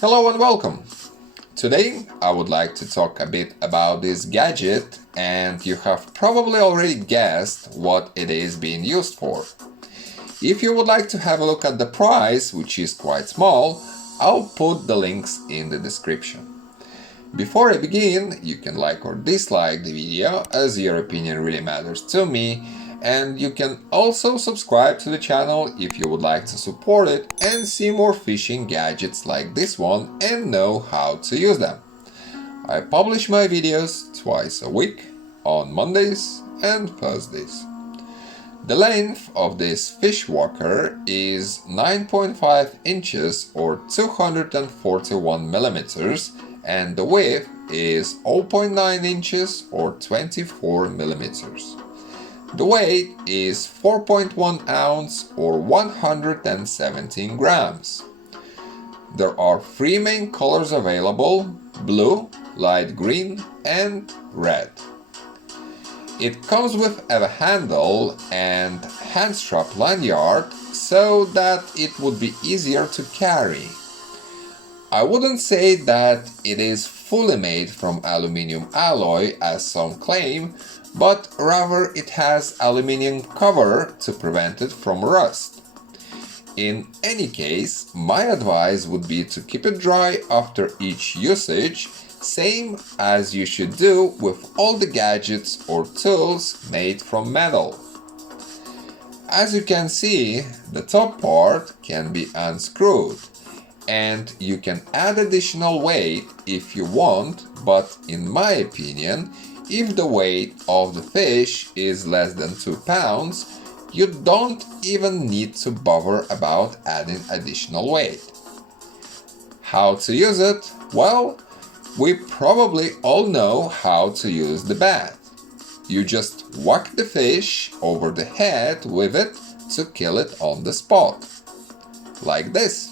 Hello and welcome! Today I would like to talk a bit about this gadget, and you have probably already guessed what it is being used for. If you would like to have a look at the price, which is quite small, I'll put the links in the description. Before I begin, you can like or dislike the video, as your opinion really matters to me, and you can also subscribe to the channel if you would like to support it and see more fishing gadgets like this one and know how to use them. I publish my videos twice a week, on Mondays and Thursdays. The length of this fish walker is 9.5 inches or 241 millimeters, and the width is 0.9 inches or 24 millimeters. The weight is 4.1 ounce or 117 grams. There are three main colors available: blue, light green and red. It comes with a handle and hand strap lanyard so that it would be easier to carry. I wouldn't say that it is fully made from aluminum alloy as some claim, but rather it has aluminum cover to prevent it from rust. In any case, my advice would be to keep it dry after each usage, same as you should do with all the gadgets or tools made from metal. As you can see, the top part can be unscrewed, and you can add additional weight if you want, but in my opinion, if the weight of the fish is less than 2 pounds, you don't even need to bother about adding additional weight. How to use it? Well, we probably all know how to use the bat. You just whack the fish over the head with it to kill it on the spot. Like this.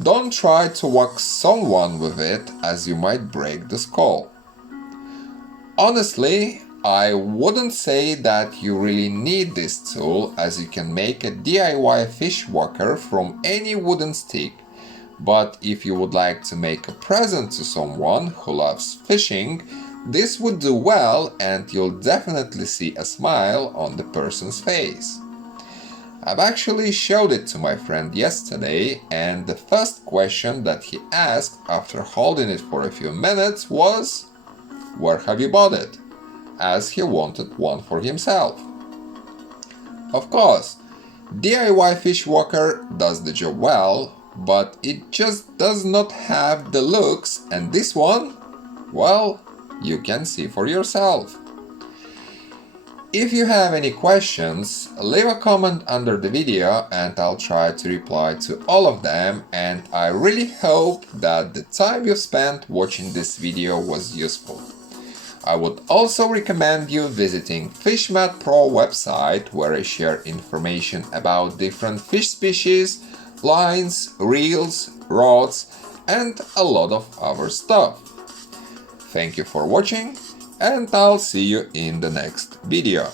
Don't try to whack someone with it, as you might break the skull. Honestly, I wouldn't say that you really need this tool, as you can make a DIY fish walker from any wooden stick. But if you would like to make a present to someone who loves fishing, this would do well, and you'll definitely see a smile on the person's face. I've actually showed it to my friend yesterday, and the first question that he asked after holding it for a few minutes was, "Where have you bought it?" as he wanted one for himself. Of course, DIY fish walker does the job well, but it just does not have the looks, and this one, well, you can see for yourself. If you have any questions, leave a comment under the video and I'll try to reply to all of them, and I really hope that the time you spent watching this video was useful. I would also recommend you visiting FishMat Pro website, where I share information about different fish species, lines, reels, rods and a lot of other stuff. Thank you for watching, and I'll see you in the next video.